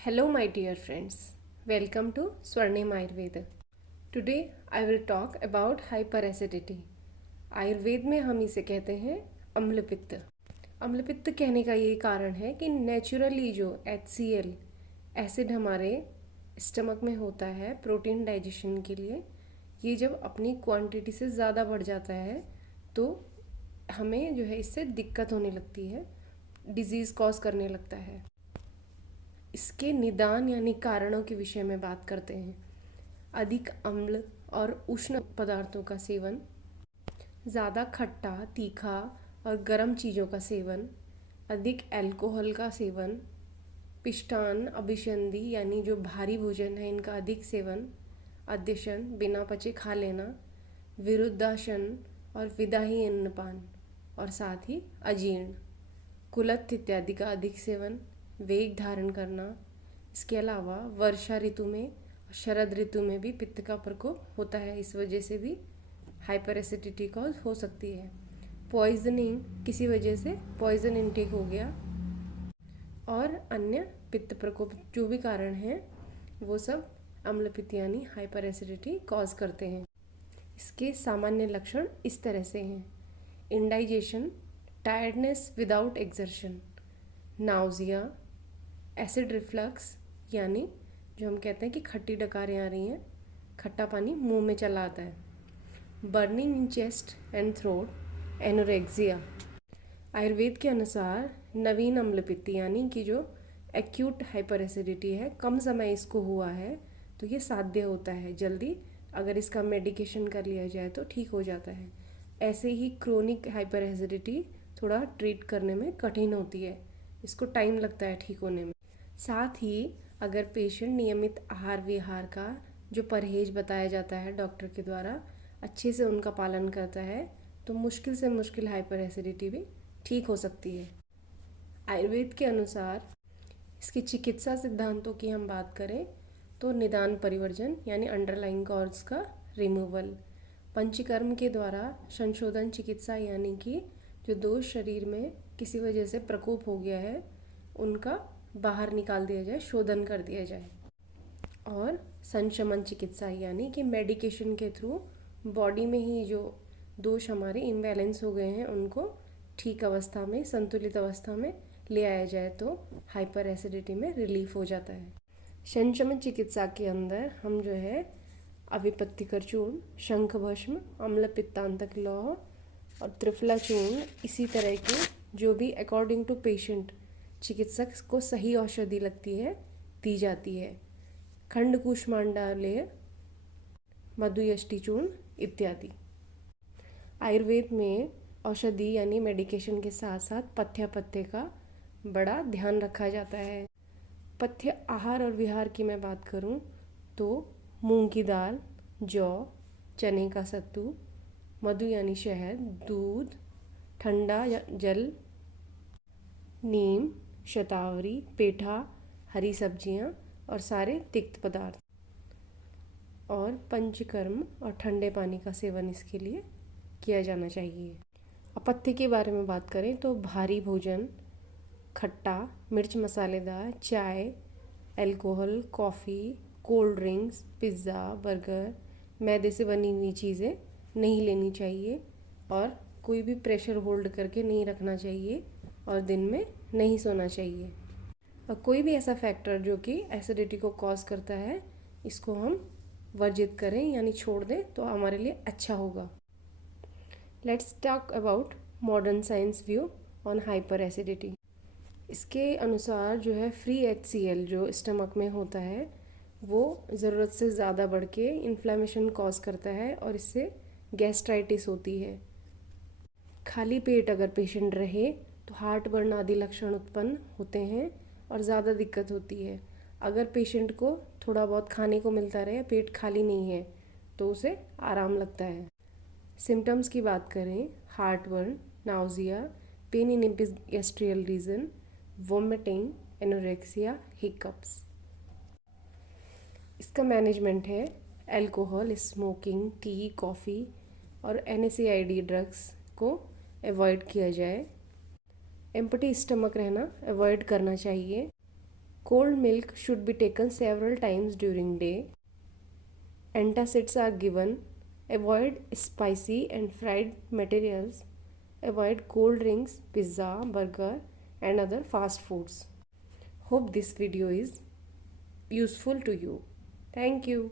Hello, my dear friends. Welcome to Swarnim Ayurveda. Today I will talk about hyperacidity. Ayurveda में हम इसे कहते हैं अम्ल पित्त। अम्ल पित्त कहने का ये कारण है कि नेचुरली जो HCl एसिड हमारे स्टमक में होता है प्रोटीन डाइजेशन के लिए, ये जब अपनी क्वांटिटी से ज़्यादा बढ़ जाता है तो हमें जो है इससे दिक्कत होने लगती है, डिजीज़ कॉज करने लगता है। इसके निदान यानी कारणों के विषय में बात करते हैं। अधिक अम्ल और उष्ण पदार्थों का सेवन, ज़्यादा खट्टा, तीखा और गर्म चीज़ों का सेवन, अधिक अल्कोहल का सेवन, पिष्टान, अभिसंधि यानी जो भारी भोजन है इनका अधिक सेवन, अध्यशन, बिना पचे खा लेना, विरुद्धासन और विदाही अन्नपान और साथ ही अजीर्ण, कुलत्थ इत्यादि का अधिक सेवन, वेग धारण करना। इसके अलावा वर्षा ऋतु में, शरद ऋतु में भी पित्त का प्रकोप होता है, इस वजह से भी हाइपर एसिडिटी कॉज हो सकती है। पॉइजनिंग, किसी वजह से पॉइजन इनटेक हो गया और अन्य पित्त प्रकोप जो भी कारण हैं वो सब अम्ल पित्त यानी हाइपर एसिडिटी कॉज करते हैं। इसके सामान्य लक्षण इस तरह से हैं: indigestion, tiredness without exertion, nausea, acid reflux यानी जो हम कहते हैं कि खट्टी डकारें आ रही हैं, खट्टा पानी मुंह में चला आता है, burning in chest and throat, anorexia. Ayurveda के अनुसार नवीन अम्लपित्त यानी कि जो एक्यूट हाइपर एसिडिटी है, कम समय इसको हुआ है तो ये साध्य होता है, जल्दी अगर इसका मेडिकेशन कर लिया जाए तो ठीक हो जाता है। ऐसे ही क्रोनिक हाइपर एसिडिटी थोड़ा ट्रीट करने में कठिन होती है, इसको टाइम लगता है ठीक होने में। साथ ही अगर पेशेंट नियमित आहार विहार का जो परहेज बताया जाता है डॉक्टर के द्वारा अच्छे से उनका पालन करता है तो मुश्किल से मुश्किल हाइपर एसिडिटी भी ठीक हो सकती है। आयुर्वेद के अनुसार इसकी चिकित्सा सिद्धांतों की हम बात करें तो निदान परिवर्जन यानी अंडरलाइंग कॉज का रिमूवल, पंचकर्म के द्वारा संशोधन चिकित्सा यानी कि जो दोष शरीर में किसी वजह से प्रकोप हो गया है उनका बाहर निकाल दिया जाए, शोधन कर दिया जाए, और संशमन चिकित्सा यानी कि मेडिकेशन के थ्रू बॉडी में ही जो दोष हमारे इम्बैलेंस हो गए हैं उनको ठीक अवस्था में, संतुलित अवस्था में ले आया जाए तो हाइपर एसिडिटी में रिलीफ हो जाता है। संशमन चिकित्सा के अंदर हम जो है अभिपत्तिकर चूर्ण, शंख भस्म, अम्ल पित्तांतक लौह और त्रिफला चूर्ण, इसी तरह के जो भी अकॉर्डिंग टू पेशेंट चिकित्सक को सही औषधि लगती है दी जाती है। खंड कूष्मांडालेय, मधुयष्टि चूर्ण इत्यादि। आयुर्वेद में औषधि यानी मेडिकेशन के साथ साथ पथ्य पथ्य का बड़ा ध्यान रखा जाता है। पथ्य आहार और विहार की मैं बात करूं तो मूंग की दाल, जौ, चने का सत्तू, मधु यानी शहद, दूध, ठंडा जल, नीम, शतावरी, पेठा, हरी सब्जियां और सारे तिक्त पदार्थ, और पंचकर्म और ठंडे पानी का सेवन इसके लिए किया जाना चाहिए। अपथ्य के बारे में बात करें तो भारी भोजन, खट्टा, मिर्च मसालेदार, चाय, alcohol, coffee, cold drinks, pizza, burger, मैदे से बनी हुई चीज़ें नहीं लेनी चाहिए और कोई भी प्रेशर होल्ड करके नहीं रखना चाहिए और दिन में नहीं सोना चाहिए। और कोई भी ऐसा फैक्टर जो कि एसिडिटी को कॉज करता है इसको हम वर्जित करें यानी छोड़ दें तो हमारे लिए अच्छा होगा। Let's talk about modern science view on hyper acidity. इसके अनुसार जो है फ्री HCl जो स्टमक में होता है वो ज़रूरत से ज़्यादा बढ़ के इन्फ्लेमेशन कॉज करता है और इससे गैस्ट्राइटिस होती है। खाली पेट अगर पेशेंट रहे तो हार्ट बर्न आदि लक्षण उत्पन्न होते हैं और ज़्यादा दिक्कत होती है। अगर पेशेंट को थोड़ा बहुत खाने को मिलता रहे, पेट खाली नहीं है तो उसे आराम लगता है। सिम्टम्स की बात करें, heart burn, nausea, pain in epigastric region, vomiting, anorexia, hiccups. इसका मैनेजमेंट है अल्कोहल, स्मोकिंग, टी, कॉफ़ी और NSAID ड्रग्स को अवॉइड किया जाए। एम्प्टी स्टमक रहना अवॉइड करना चाहिए। Cold milk should be taken several times during day. Antacids are given. Avoid spicy and fried materials. Avoid cold drinks, pizza, burger and other fast foods. Hope this video is useful to you. Thank you.